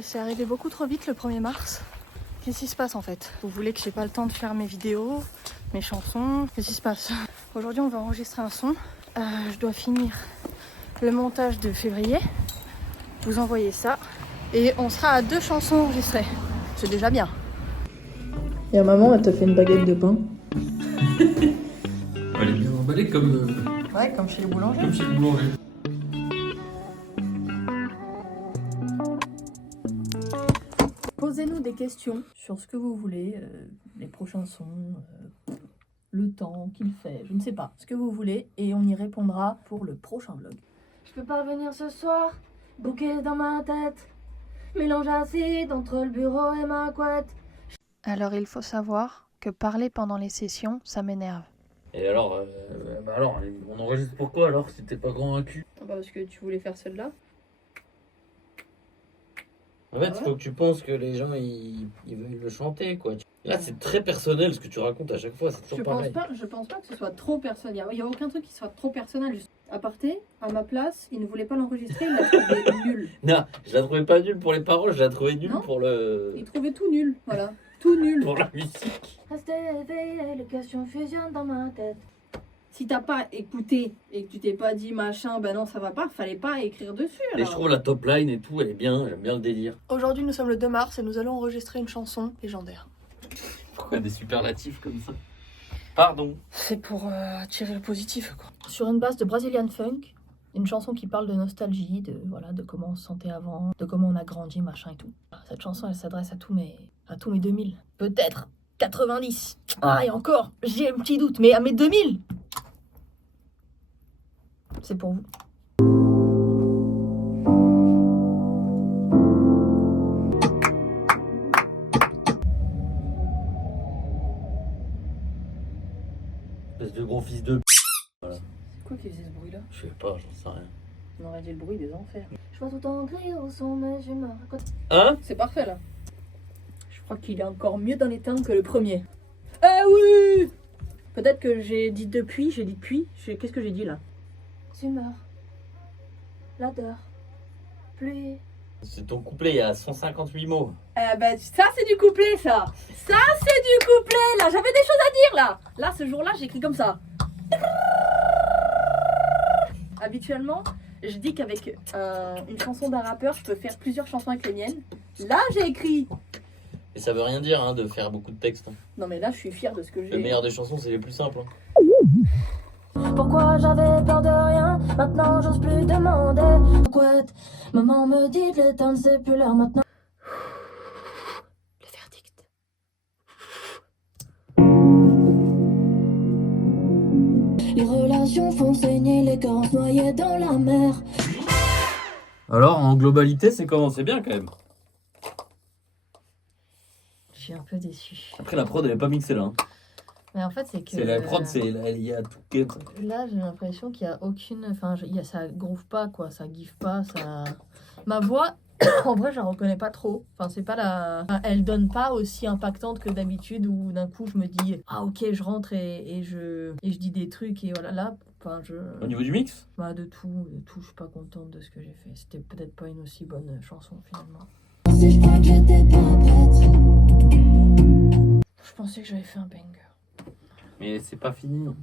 c'est arrivé beaucoup trop vite le 1er mars. Qu'est-ce qui se passe en fait? Vous voulez que j'ai pas le temps de faire mes vidéos, mes chansons? Qu'est-ce qui se passe? Aujourd'hui on va enregistrer un son. Je dois finir le montage de février. Vous envoyez ça. Et on sera à 2 chansons enregistrées. C'est déjà bien. Et maman, elle te fait une baguette de pain. Elle est bien emballée comme... Ouais, comme chez les boulangers. Comme chez le boulanger. Posez-nous des questions sur ce que vous voulez, les prochains sons, le temps qu'il fait, je ne sais pas, ce que vous voulez, et on y répondra pour le prochain vlog. Je peux pas venir ce soir, bouquet dans ma tête, mélange acide entre le bureau et ma couette. Alors il faut savoir que parler pendant les sessions, ça m'énerve. Et alors, on enregistre pourquoi alors si t'es pas convaincu? Parce que tu voulais faire celle-là. En fait, il faut que tu penses que les gens ils veulent le chanter quoi. Là, c'est très personnel ce que tu racontes à chaque fois, c'est toujours pareil. Je pense pas que ce soit trop personnel. Il y a aucun truc qui soit trop personnel. Juste aparté, à ma place, il ne voulait pas l'enregistrer, il l'a trouvé nul. Non, je la trouvais pas nulle pour les paroles, je la trouvais nulle Non. pour le... Il trouvait tout nul, voilà. Tout nul. pour la musique. Restez éveillé, les questions fusionnent dans ma tête. Si t'as pas écouté et que tu t'es pas dit machin, ben non ça va pas, fallait pas écrire dessus. Et je trouve la top line et tout, elle est bien, j'aime bien le délire. Aujourd'hui nous sommes le 2 mars et nous allons enregistrer une chanson légendaire. Pourquoi des superlatifs comme ça? Pardon. C'est pour attirer le positif quoi. Sur une base de Brazilian Funk, une chanson qui parle de nostalgie, de comment on se sentait avant, de comment on a grandi, machin et tout. Cette chanson elle s'adresse à tous mes 2000. Peut-être 90. Ah et encore, j'ai un petit doute, mais à mes 2000. C'est pour vous. Espèce de gros fils de... Voilà. C'est quoi qui faisait ce bruit-là? Je sais pas, j'en sais rien. On aurait dit le bruit des enfers. Je vois tout en gris au son, mais je me raconte. Hein? C'est parfait là. Je crois qu'il est encore mieux dans les teintes que le premier. Eh oui. Peut-être que j'ai dit depuis, j'ai dit puis. Qu'est-ce que j'ai dit là? Tumeur. L'odeur. Pluie. C'est ton couplet, il y a 158 mots. Eh ben ça c'est du couplet ça. Ça c'est du couplet là. J'avais des choses à dire là. Là ce jour-là j'écris comme ça. Habituellement je dis qu'avec une chanson d'un rappeur je peux faire plusieurs chansons avec les miennes. Là j'ai écrit. Et ça veut rien dire hein, de faire beaucoup de textes. Hein. Non mais là je suis fière de ce que j'ai. Le meilleur des chansons, c'est les plus simples. Hein. Pourquoi j'avais peur de rien? Maintenant j'ose plus demander. Pourquoi maman me dit de l'éteindre, c'est plus l'heure maintenant. Le verdict. Les relations font saigner les corps noyés dans la mer. Alors, en globalité, c'est comment? C'est bien quand même. Je suis un peu déçue. Après, la prod, elle est pas mixée là. Hein. Mais en fait, c'est que. C'est la prod, il y a tout. Là, j'ai l'impression qu'il y a aucune. Enfin, ça groove pas, quoi. Ça give pas. Ça. Ma voix, en vrai, je la reconnais pas trop. Enfin, c'est pas la. Enfin, elle donne pas aussi impactante que d'habitude où d'un coup, je me dis ah, ok, je rentre et je dis des trucs et voilà. Là, enfin, Au niveau du mix? Bah, de tout, je suis pas contente de ce que j'ai fait. C'était peut-être pas une aussi bonne chanson finalement. Je crois que j'étais pas prête. Je pensais que j'avais fait un banger. Mais c'est pas fini. Hein.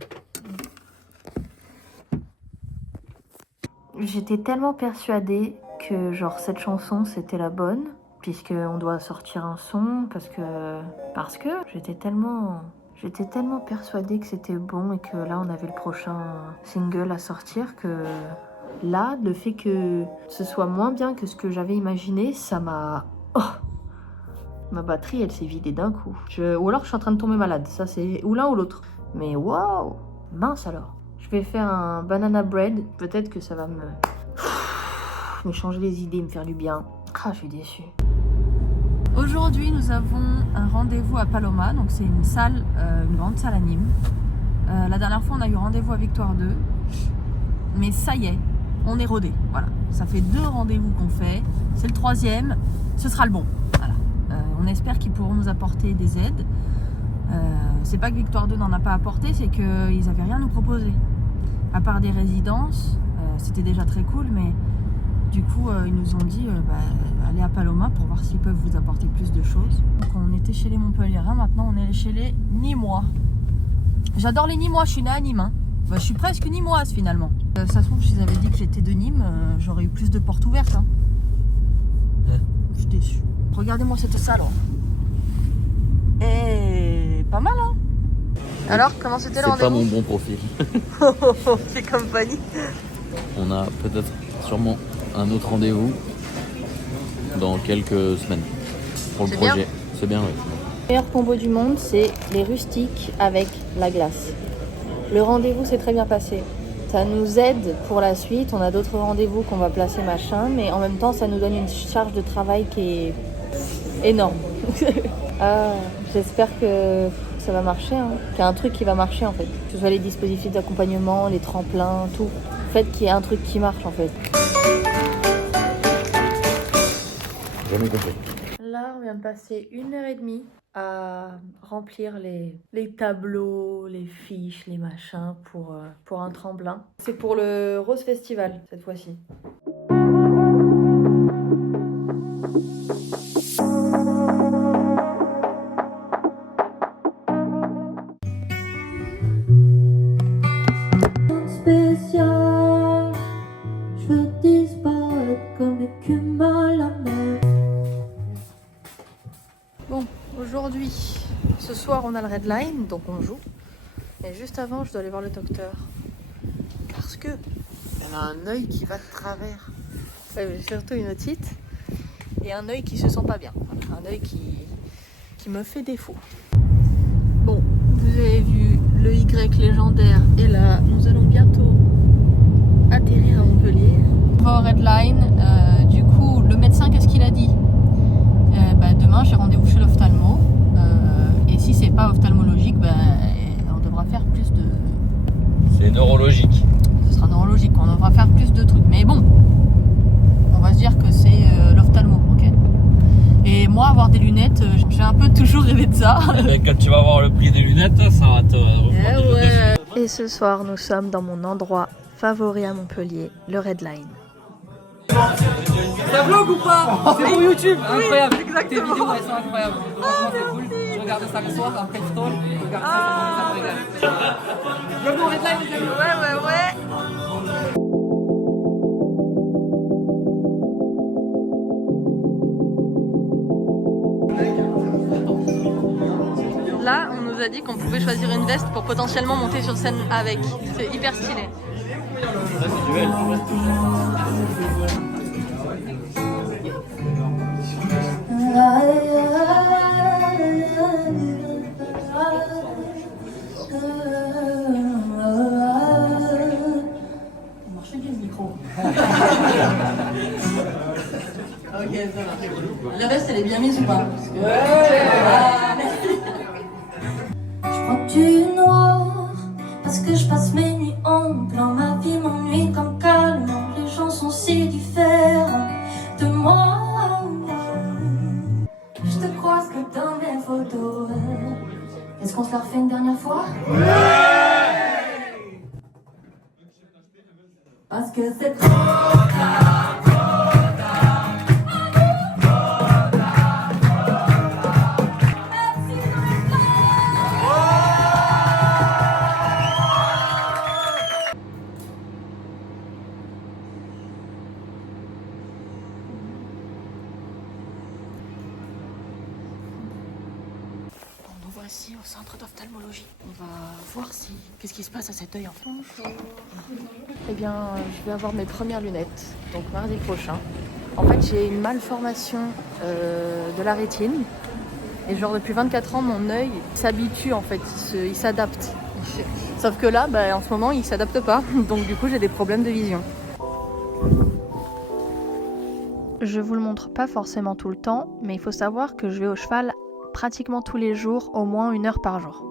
J'étais tellement persuadée que genre cette chanson c'était la bonne, puisqu'on doit sortir un son, parce que j'étais tellement persuadée que c'était bon et que là on avait le prochain single à sortir que là, le fait que ce soit moins bien que ce que j'avais imaginé, ça m'a... Oh, ma batterie, elle s'est vidée d'un coup. Ou alors je suis en train de tomber malade. Ça, c'est ou l'un ou l'autre. Mais waouh! Mince alors. Je vais faire un banana bread. Peut-être que ça va me changer les idées, me faire du bien. Ah, je suis déçue. Aujourd'hui nous avons un rendez-vous à Paloma. Donc c'est une salle, une grande salle à Nîmes. La dernière fois on a eu rendez-vous à Victoire 2. Mais ça y est, on est rodé. Voilà. Ça fait 2 rendez-vous qu'on fait. C'est le 3e. Ce sera le bon. Voilà. On espère qu'ils pourront nous apporter des aides. C'est pas que Victoire 2 n'en a pas apporté, c'est qu'ils avaient rien à nous proposer. À part des résidences, c'était déjà très cool, mais du coup, ils nous ont dit aller à Paloma pour voir s'ils peuvent vous apporter plus de choses. Donc on était chez les Montpelliérains, maintenant on est chez les Nîmois. J'adore les Nîmois, je suis née à Nîmes. Hein. Bah, je suis presque nîmoise finalement. Ça se trouve, si j'avais dit que j'étais de Nîmes, j'aurais eu plus de portes ouvertes. Hein. Je suis déçue. Regardez-moi cette salle. Et pas mal, hein. Alors, comment c'était le rendez-vous? C'est pas mon bon profil. C'est compagnie. On a peut-être sûrement un autre rendez-vous dans quelques semaines pour le C'est projet. bien. C'est bien, oui. Le meilleur combo du monde, c'est les rustiques avec la glace. Le rendez-vous s'est très bien passé. Ça nous aide pour la suite. On a d'autres rendez-vous qu'on va placer machin, mais en même temps, ça nous donne une charge de travail qui est énorme. J'espère que ça va marcher, hein. Qu'il y a un truc qui va marcher en fait. Que ce soit les dispositifs d'accompagnement, les tremplins, tout. Le fait qu'il y ait un truc qui marche en fait. Jamais compris. Là, on vient de passer 1h30 à remplir les tableaux, les fiches, les machins pour un tremplin. C'est pour le Rose Festival cette fois-ci. Spécial, je veux disparaître comme écume à la mer. Bon, aujourd'hui, ce soir on a le Red Line, donc on joue. Et juste avant, je dois aller voir le docteur. Parce que elle a un œil qui va de travers. Ouais, mais surtout une otite. Et un œil qui se sent pas bien. Un œil qui me fait défaut. Bon, vous avez vu le Y légendaire. Et là, nous allons bientôt atterrir à Montpellier. On va au Red Line. Du coup, le médecin, qu'est-ce qu'il a dit? Demain, j'ai rendez-vous chez l'ophtalmo. Et si c'est pas ophtalmologique, on devra faire plus de... C'est neurologique. Ce sera neurologique, on devra faire plus de trucs. Mais bon, on va se dire que c'est l'ophtalmo, ok? Et moi, avoir des lunettes, j'ai un peu toujours rêvé de ça. Et quand tu vas avoir le prix des lunettes, ça va te refroidir le dessus. Et ce soir, nous sommes dans mon endroit favori à Montpellier, le Red Line. Ça vlog ou pas? C'est pour YouTube, incroyable. Tes vidéos elles sont incroyables. Franchement c'est cool. Je regarde ça le soir après le stall. Je regarde ça me régale. Bienvenue au Red Line les amis. Ouais. Là, on nous a dit qu'on pouvait choisir une veste pour potentiellement monter sur scène avec. C'est hyper stylé. Ça, c'est duel. La veste, elle est bien mise ou pas? Je prends du noir parce que je passe mes nuits en plein. Ma vie m'ennuie comme calme. Les gens sont si différents de moi. Je te croise que dans mes photos. Est-ce qu'on se la refait une dernière fois? Parce que c'est trop tard. Nous voici au centre d'ophtalmologie. On va voir qu'est-ce qui se passe à cet œil en fait. Eh bien, je vais avoir mes premières lunettes, donc mardi prochain. En fait, j'ai une malformation de la rétine. Et genre depuis 24 ans, mon œil s'habitue en fait, il s'adapte. Sauf que là, en ce moment, il s'adapte pas. Donc du coup, j'ai des problèmes de vision. Je vous le montre pas forcément tout le temps, mais il faut savoir que je vais au cheval pratiquement tous les jours, au moins 1 heure par jour.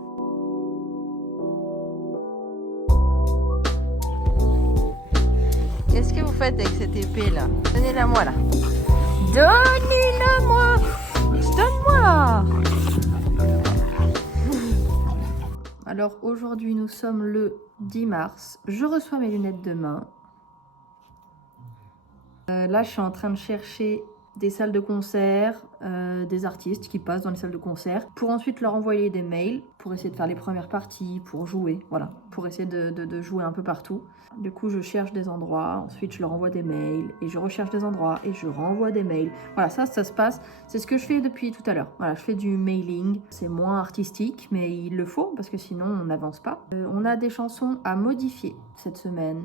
Qu'est-ce que vous faites avec cette épée là? Donnez-la moi là. Donnez-la moi. Donne-moi. Alors aujourd'hui, nous sommes le 10 mars. Je reçois mes lunettes demain. Là, je suis en train de chercher des salles de concert, des artistes qui passent dans les salles de concert, pour ensuite leur envoyer des mails, pour essayer de faire les premières parties, pour jouer, voilà, pour essayer de jouer un peu partout. Du coup, je cherche des endroits, ensuite je leur envoie des mails, et je recherche des endroits, et je renvoie des mails. Voilà, ça se passe, c'est ce que je fais depuis tout à l'heure. Voilà, je fais du mailing, c'est moins artistique, mais il le faut, parce que sinon on n'avance pas. On a des chansons à modifier cette semaine,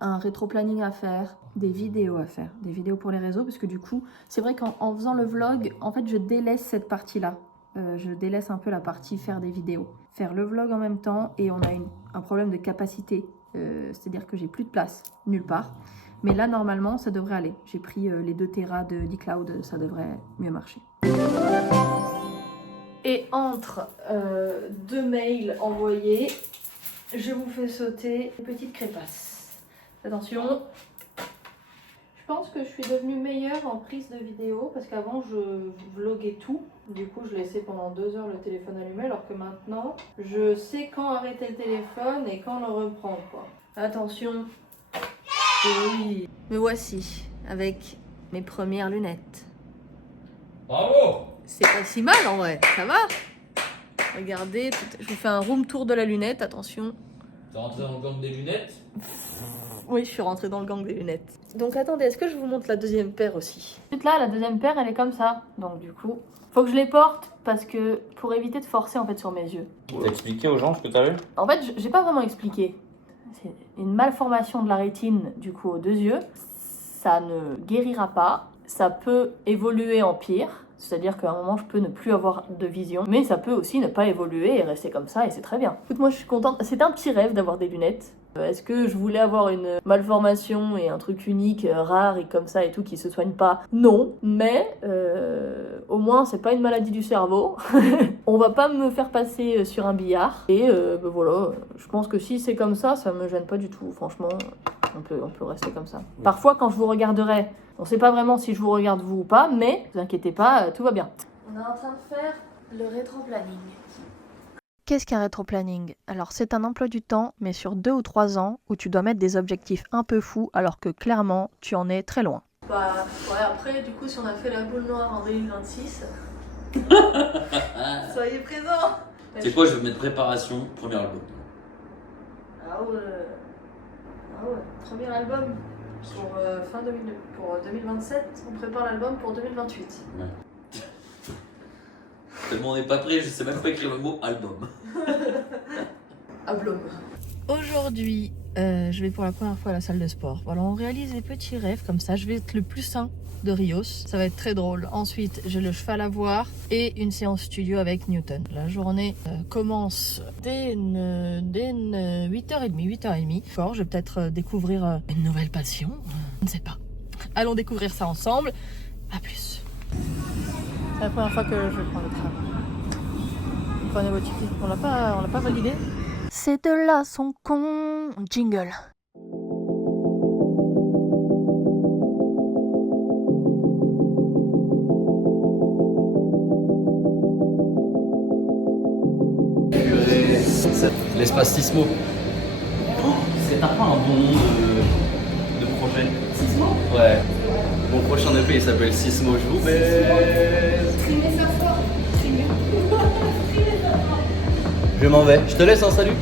un rétro-planning à faire, des vidéos à faire, des vidéos pour les réseaux, parce que du coup, c'est vrai qu'en faisant le vlog, en fait, je délaisse cette partie-là. Je délaisse un peu la partie faire des vidéos. Faire le vlog en même temps, et on a un problème de capacité. C'est-à-dire que j'ai plus de place nulle part, mais là normalement ça devrait aller. J'ai pris les 2 Tera de d'iCloud, ça devrait mieux marcher. Et entre 2 mails envoyés, je vous fais sauter une petite crépasse. Attention, je pense que je suis devenue meilleure en prise de vidéo parce qu'avant je vloguais tout. Du coup, je laissais pendant 2 heures le téléphone allumé, alors que maintenant, je sais quand arrêter le téléphone et quand le reprendre, quoi. Attention. Oui. Me voici, avec mes premières lunettes. Bravo! C'est pas si mal en vrai, ça va? Regardez, je vous fais un room tour de la lunette, attention. T'es rentré dans le gang des lunettes? Oui, je suis rentrée dans le gang des lunettes. Donc attendez, est-ce que je vous montre la deuxième paire aussi? Là, la deuxième paire, elle est comme ça. Donc du coup, faut que je les porte parce que pour éviter de forcer en fait sur mes yeux. T'as expliqué aux gens ce que t'as vu? En fait, j'ai pas vraiment expliqué. C'est une malformation de la rétine du coup aux 2 yeux. Ça ne guérira pas. Ça peut évoluer en pire. C'est-à-dire qu'à un moment, je peux ne plus avoir de vision. Mais ça peut aussi ne pas évoluer et rester comme ça, et c'est très bien. Écoute, moi, je suis contente. C'était un petit rêve d'avoir des lunettes. Est-ce que je voulais avoir une malformation et un truc unique, rare et comme ça et tout, qui se soigne pas? Non. Mais au moins, c'est pas une maladie du cerveau. On va pas me faire passer sur un billard. Et ben voilà, je pense que si c'est comme ça me gêne pas du tout. Franchement, on peut rester comme ça. Parfois, quand je vous regarderai, on sait pas vraiment si je vous regarde vous ou pas, mais ne vous inquiétez pas, tout va bien. On est en train de faire le rétro-planning. Qu'est-ce qu'un rétro-planning? Alors c'est un emploi du temps, mais sur 2 ou 3 ans, où tu dois mettre des objectifs un peu fous, alors que clairement, tu en es très loin. Bah ouais, après, du coup, si on a fait la boule noire en 2026, soyez présents. C'est quoi, je veux mettre préparation, premier album. Ah ouais, premier album pour fin 2002. Pour 2027, on prépare l'album pour 2028. Ouais. Tellement on n'est pas prêt, je sais même pas écrire le mot album. Album. Aujourd'hui, je vais pour la première fois à la salle de sport. Voilà, on réalise des petits rêves comme ça. Je vais être le plus sain de Rios. Ça va être très drôle. Ensuite, j'ai le cheval à voir et une séance studio avec Newton. La journée commence dès 8h30, 8h30. Fort, je vais peut-être découvrir une nouvelle passion. Je ne sais pas. Allons découvrir ça ensemble. À plus. C'est la première fois que je prends le tram. Prenez vos tickets. On l'a pas validé. Ces deux-là sont cons. Jingle. L'espace Sismo. C'est pas un bon nom de projet. Sismo? Ouais. Mon prochain EP il s'appelle Sismo, je vous baise. Trimez ça fort. Trimez. Je m'en vais. Je te laisse, hein, salut.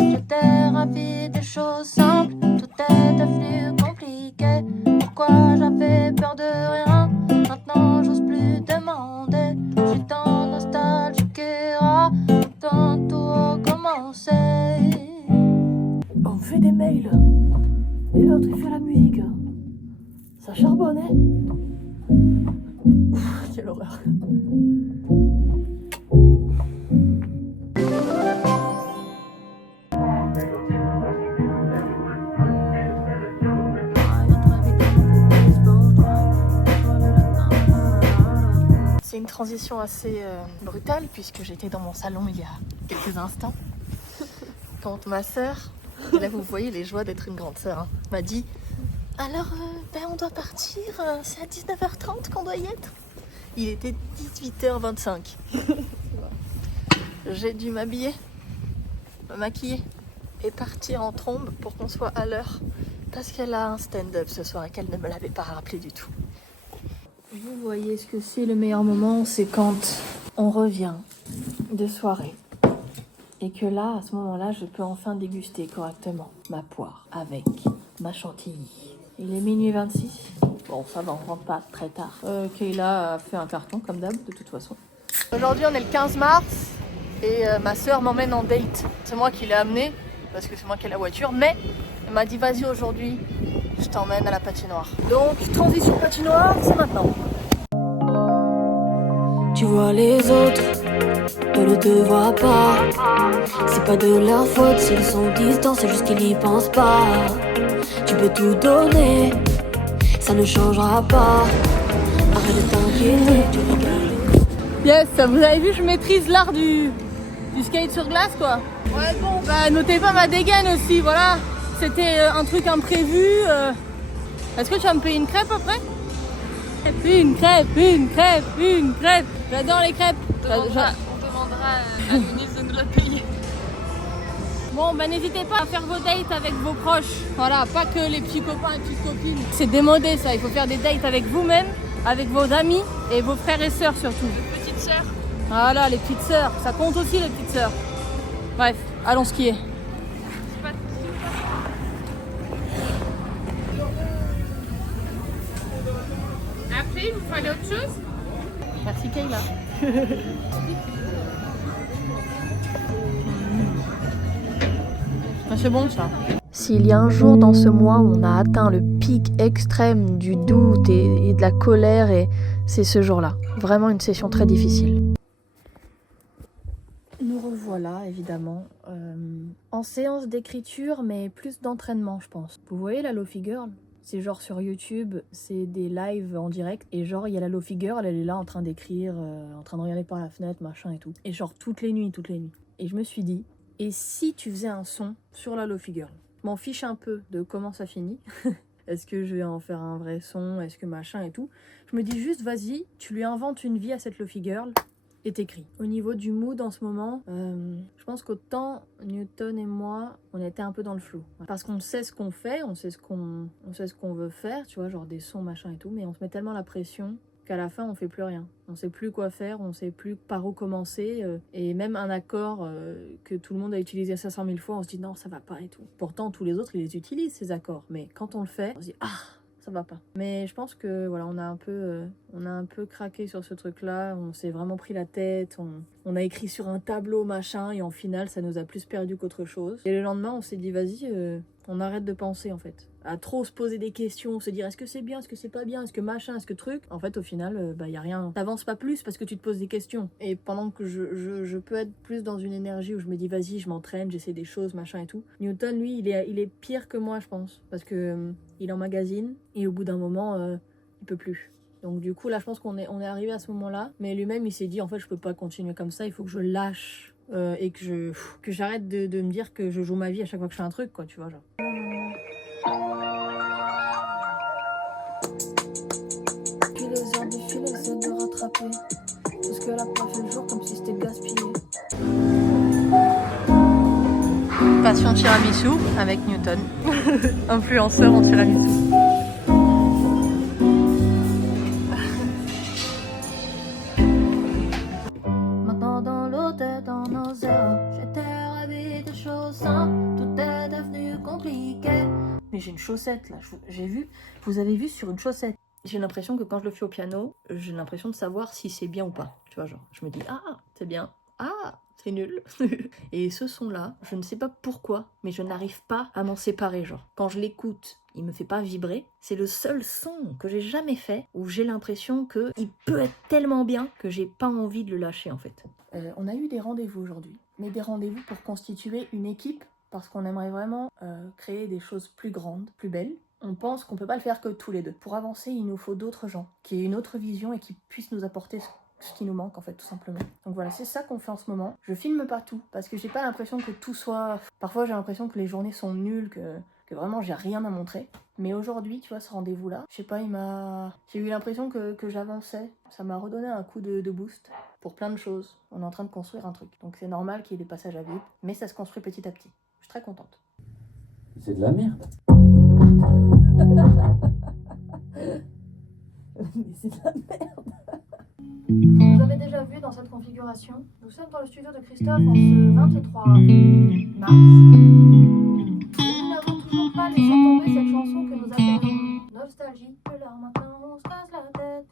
J'étais ravie des choses simples, tout est devenu compliqué. Pourquoi j'avais peur de rien? Maintenant j'ose plus demander. Je suis tant nostalgique et quand tout recommencer. On me fait des mails. Et l'autre il fait la musique. Ça charbonne, hein? Quelle horreur. C'est une transition assez brutale puisque j'étais dans mon salon il y a quelques instants quand ma sœur, et là vous voyez les joies d'être une grande sœur, hein, m'a dit alors on doit partir, c'est à 19h30 qu'on doit y être. Il était 18h25. J'ai dû m'habiller, me maquiller est partie en trombe pour qu'on soit à l'heure parce qu'elle a un stand-up ce soir et qu'elle ne me l'avait pas rappelé du tout. Vous voyez ce que c'est le meilleur moment, c'est quand on revient de soirée et que là, à ce moment-là, je peux enfin déguster correctement ma poire avec ma chantilly. Il est minuit 26. Bon, ça va, on rentre pas très tard. Kayla a fait un carton comme d'hab, de toute façon. Aujourd'hui, on est le 15 mars et ma soeur m'emmène en date. C'est moi qui l'ai amenée parce que c'est moi qui ai la voiture, mais elle m'a dit vas-y aujourd'hui, je t'emmène à la patinoire. Donc, transition patinoire, c'est maintenant. Tu vois les autres, eux ne te voient pas. C'est pas de leur faute s'ils sont distants, c'est juste qu'ils n'y pensent pas. Tu peux tout donner, ça ne changera pas. Arrête de t'inquiéter, tu regardes. Yes, vous avez vu, je maîtrise l'art du skate sur glace, quoi. Ouais, bon, bah notez pas ma dégaine aussi, voilà. C'était un truc imprévu. Est-ce que tu vas me payer une crêpe après? Une crêpe, une crêpe, une crêpe. J'adore les crêpes. On demandera à Denise de nous la payer. Bon, bah n'hésitez pas à faire vos dates avec vos proches. Voilà, pas que les petits copains et petites copines. C'est démodé ça, il faut faire des dates avec vous-même, avec vos amis et vos frères et sœurs surtout. Les petites sœurs. Voilà, les petites sœurs, ça compte aussi les petites sœurs. Bref, allons skier. Après, vous fallait autre chose? Merci Kayla. C'est bon ça. S'il y a un jour dans ce mois où on a atteint le pic extrême du doute et de la colère, et c'est ce jour-là. Vraiment une session très difficile. Nous revoilà évidemment en séance d'écriture, mais plus d'entraînement je pense. Vous voyez la Lofi Girl? C'est genre sur YouTube, c'est des lives en direct. Et genre, il y a la Lofi Girl, elle est là en train d'écrire, en train de regarder par la fenêtre, machin et tout. Et genre, toutes les nuits. Et je me suis dit, et si tu faisais un son sur la Lofi Girl? Je m'en fiche un peu de comment ça finit. Est-ce que je vais en faire un vrai son? Est-ce que machin et tout? Je me dis juste, vas-y, tu lui inventes une vie à cette Lofi Girl. Et t'écris. Au niveau du mood en ce moment, je pense qu'autant Newton et moi, on était un peu dans le flou. Parce qu'on sait ce qu'on fait, on sait ce qu'on veut faire, tu vois, genre des sons, machin et tout, mais on se met tellement la pression qu'à la fin, on fait plus rien. On sait plus quoi faire, on sait plus par où commencer, et même un accord que tout le monde a utilisé 500 000 fois, on se dit non, ça va pas et tout. Pourtant, tous les autres, ils les utilisent, ces accords. Mais quand on le fait, on se dit ah, ça va pas. Mais je pense que voilà, on a un peu craqué sur ce truc-là. On s'est vraiment pris la tête. On a écrit sur un tableau machin et en final, ça nous a plus perdu qu'autre chose. Et le lendemain, on s'est dit vas-y, on arrête de penser en fait. À trop se poser des questions, se dire est-ce que c'est bien, est-ce que c'est pas bien, est-ce que machin, est-ce que truc. En fait, au final, y a rien. T'avances pas plus parce que tu te poses des questions. Et pendant que je peux être plus dans une énergie où je me dis vas-y, je m'entraîne, j'essaie des choses, machin et tout. Newton, lui, il est pire que moi, je pense, parce que il emmagasine et au bout d'un moment, il peut plus. Donc du coup, là, je pense qu'on est arrivé à ce moment-là. Mais lui-même, il s'est dit en fait, je peux pas continuer comme ça. Il faut que je lâche et que j'arrête de me dire que je joue ma vie à chaque fois que je fais un truc, quoi, tu vois, genre. Puis les heures défilent, essaie de rattraper tout ce qu'elle a pas fait le jour, comme si c'était gaspillé. Passion tiramisu avec Newton, influenceur en tiramisu. Maintenant dans l'hôtel, dans nos heures, j'étais ravie des choses simples, tout est devenu compliqué. Mais j'ai une chaussette là, vous avez vu sur une chaussette. J'ai l'impression que quand je le fais au piano, j'ai l'impression de savoir si c'est bien ou pas. Tu vois, genre, je me dis, ah, c'est bien, ah, c'est nul. Et ce son-là, je ne sais pas pourquoi, mais je n'arrive pas à m'en séparer, genre. Quand je l'écoute, il me fait pas vibrer. C'est le seul son que j'ai jamais fait où j'ai l'impression qu'il peut être tellement bien que j'ai pas envie de le lâcher, en fait. On a eu des rendez-vous aujourd'hui, mais des rendez-vous pour constituer une équipe, parce qu'on aimerait vraiment créer des choses plus grandes, plus belles. On pense qu'on peut pas le faire que tous les deux. Pour avancer, il nous faut d'autres gens, qui aient une autre vision et qui puissent nous apporter ce qui nous manque, en fait, tout simplement. Donc voilà, c'est ça qu'on fait en ce moment. Je filme pas tout, parce que j'ai pas l'impression que tout soit... Parfois, j'ai l'impression que les journées sont nulles, que vraiment, j'ai rien à montrer. Mais aujourd'hui, tu vois, ce rendez-vous-là, je sais pas, j'ai eu l'impression que j'avançais. Ça m'a redonné un coup de boost pour plein de choses. On est en train de construire un truc. Donc c'est normal qu'il y ait des passages à vide, mais ça se construit petit à petit. Je Très contente. C'est de la merde. Mais c'est de la merde. Vous avez déjà vu dans cette configuration, nous sommes dans le studio de Christophe en ce 23 mars. Nous n'avons toujours pas laissé tomber cette chanson que nous appelons Nostalgie. Alors maintenant on se casse la tête.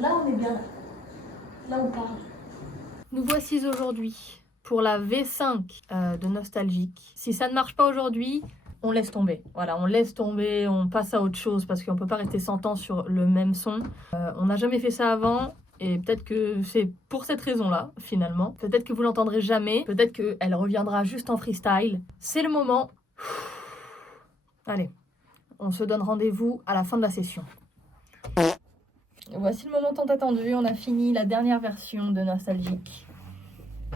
Là on est bien. Là on parle. Nous voici aujourd'hui pour la V5 de Nostalgique. Si ça ne marche pas aujourd'hui, on laisse tomber. Voilà, on laisse tomber, on passe à autre chose parce qu'on ne peut pas rester 100 ans sur le même son. On n'a jamais fait ça avant et peut-être que c'est pour cette raison-là, finalement. Peut-être que vous l'entendrez jamais, peut-être qu'elle reviendra juste en freestyle. C'est le moment. Allez, on se donne rendez-vous à la fin de la session. Voici le moment tant attendu, on a fini la dernière version de Nostalgique.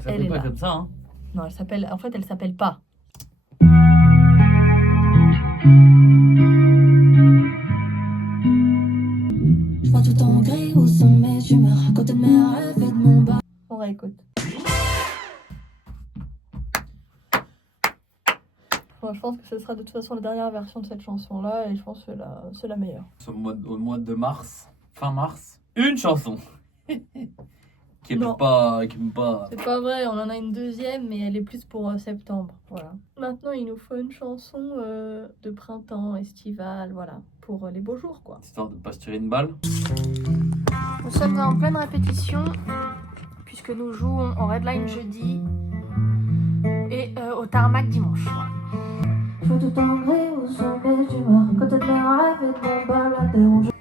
Ça Elle fait est pas là. comme ça, hein. Non, elle s'appelle. En fait, elle s'appelle pas. Je vois tout en gris où sont mes humeurs. À côté de mes rêves et de mon bar. On réécoute. Bon, je pense que ce sera de toute façon la dernière version de cette chanson-là et je pense que c'est la meilleure. Au mois de mars, fin mars, une chanson qui est Non. pas. C'est pas vrai, on en a une deuxième, mais elle est plus pour septembre. Voilà. Maintenant, il nous faut une chanson de printemps, estivale, voilà, pour les beaux jours, quoi. Histoire de pas se tirer une balle. Nous sommes en pleine répétition, puisque nous jouons en Redline jeudi et au Tarmac dimanche. Voilà. Je vois tout en gris où sont mes humeurs. À côté de mes rêves et de mon baladeur.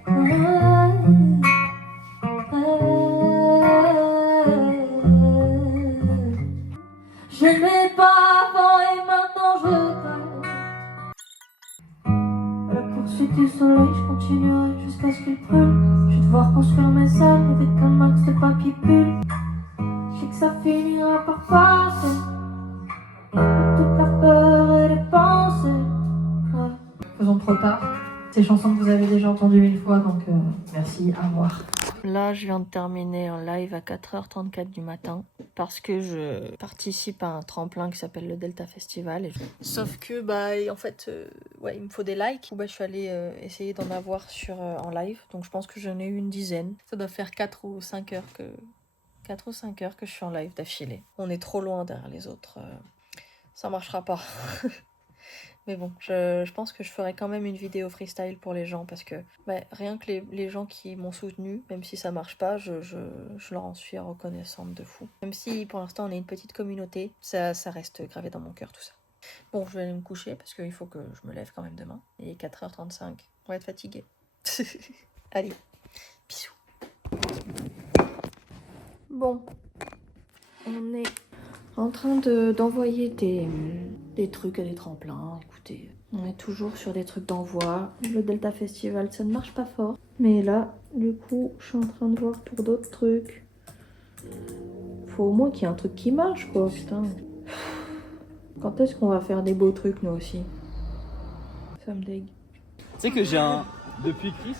Je n'aimais pas avant et maintenant je regrette. À la poursuite du soleil, je continuerai jusqu'à ce qu'il brûle. Je vais devoir construire mes ailes avec un max de papier bulle. Je sais que ça finira par passer. Toute la peur et les pensées. Ouais. Faisons trop tard. Ces chansons que vous avez déjà entendues 1000 fois, donc merci, à revoir. Là, je viens de terminer un live à 4h34 du matin parce que je participe à un tremplin qui s'appelle le Delta Festival. Sauf que, en fait, ouais, il me faut des likes. Je suis allée essayer d'en avoir en live, donc je pense que j'en ai eu une dizaine. Ça doit faire 4 ou 5 heures que je suis en live d'affilée. On est trop loin derrière les autres. Ça marchera pas. Mais bon, je pense que je ferai quand même une vidéo freestyle pour les gens parce que rien que les gens qui m'ont soutenu, même si ça marche pas, je leur en suis reconnaissante de fou. Même si pour l'instant on est une petite communauté, ça reste gravé dans mon cœur tout ça. Bon, je vais aller me coucher parce qu'il faut que je me lève quand même demain. Il est 4h35, on va être fatigué. Allez, bisous. Bon, on est en train d'envoyer des trucs à des tremplins. Écoutez, on est toujours sur des trucs d'envoi. Le Delta Festival, ça ne marche pas fort. Mais là, du coup, je suis en train de voir pour d'autres trucs. Faut au moins qu'il y ait un truc qui marche, quoi, putain. Quand est-ce qu'on va faire des beaux trucs, nous aussi? Ça me dégue. Tu sais que depuis Chris,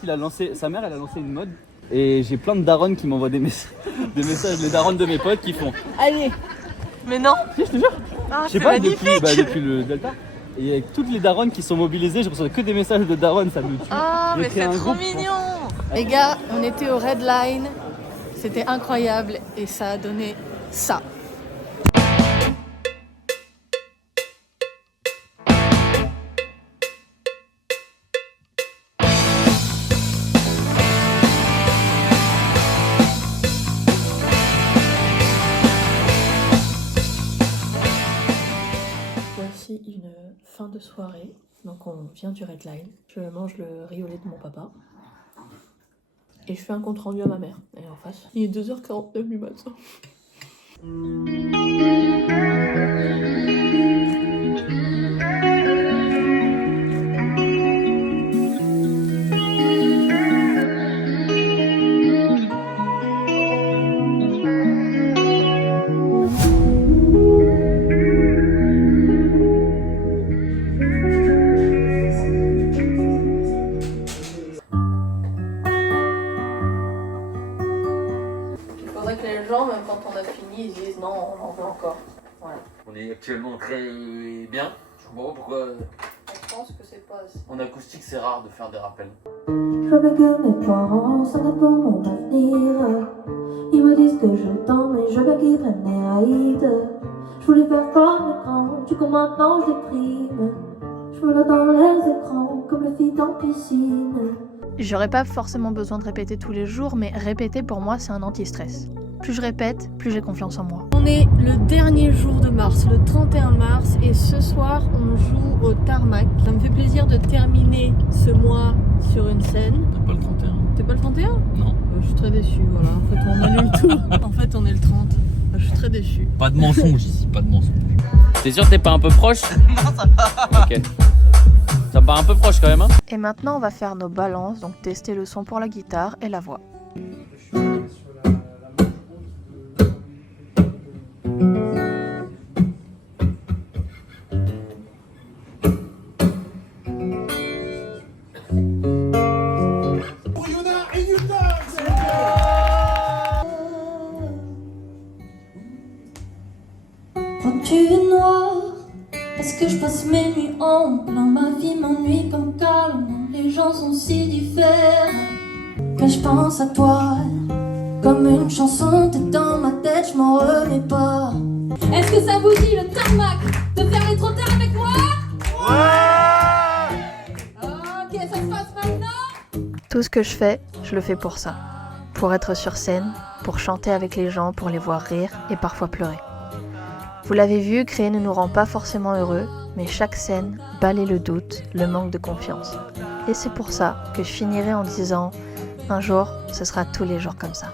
sa mère, elle a lancé une mode. Et j'ai plein de daronnes qui m'envoient des messages, les daronnes de mes potes qui font. Allez. Mais non. Si, je te jure. Ah, Je sais pas, depuis le Delta. Et avec toutes les daronnes qui sont mobilisées, je reçois que des messages de daronnes, ça me tue. Ah, J'ai mais créé c'est un trop groupe, mignon. Les gars, on était au Redline. C'était incroyable et ça a donné ça. Voici une fin de soirée. Donc on vient du Redline. Je mange le riz au lait de mon papa. Et je fais un compte rendu à ma mère. Elle est en face. Il est 2h49 du matin. fait, les gens, même quand on a fini, ils disent non, on en veut encore. Voilà. On est actuellement très bien. Je comprends pas pourquoi. Je pense que c'est pas assez. En acoustique, c'est rare de faire des rappels. Je veux que mes parents s'inquiètent pour mon avenir. Ils me disent que je tends, mais je veux qu'ils prennent des rides. Je voulais faire comme le grand, du coup maintenant je déprime. Je me noie dans les écrans, comme le fit en piscine. J'aurais pas forcément besoin de répéter tous les jours, mais répéter pour moi c'est un anti-stress. Plus je répète, plus j'ai confiance en moi. On est le dernier jour de mars, le 31 mars, et ce soir on joue au Tarmac. Ça me fait plaisir de terminer ce mois sur une scène. T'es pas le 31. T'es pas le 31 ? Non. Je suis très déçue, voilà. En fait, on annule tout. En fait, on est le 30. Je suis très déçue. Pas de mensonge ici, pas de mensonge. T'es sûr que t'es pas un peu proche? Non, ça va. Ok. Ça me paraît un peu proche quand même, hein? Et maintenant on va faire nos balances, donc tester le son pour la guitare et la voix. Crois-tu es noir? Est-ce que je passe mes nuits en plein? Ma vie m'ennuie comme calme. Les gens sont si différents que je pense à toi. Comme une chanson, t'es dans ma tête, je m'en remets pas. Est-ce que ça vous dit le tarmac de faire les trotteurs avec moi? Ouais! Ok, ça se passe maintenant? Tout ce que je fais le pour ça. Pour être sur scène, pour chanter avec les gens, pour les voir rire et parfois pleurer. Vous l'avez vu, créer ne nous rend pas forcément heureux, mais chaque scène balaie le doute, le manque de confiance. Et c'est pour ça que je finirai en disant, un jour, ce sera tous les jours comme ça.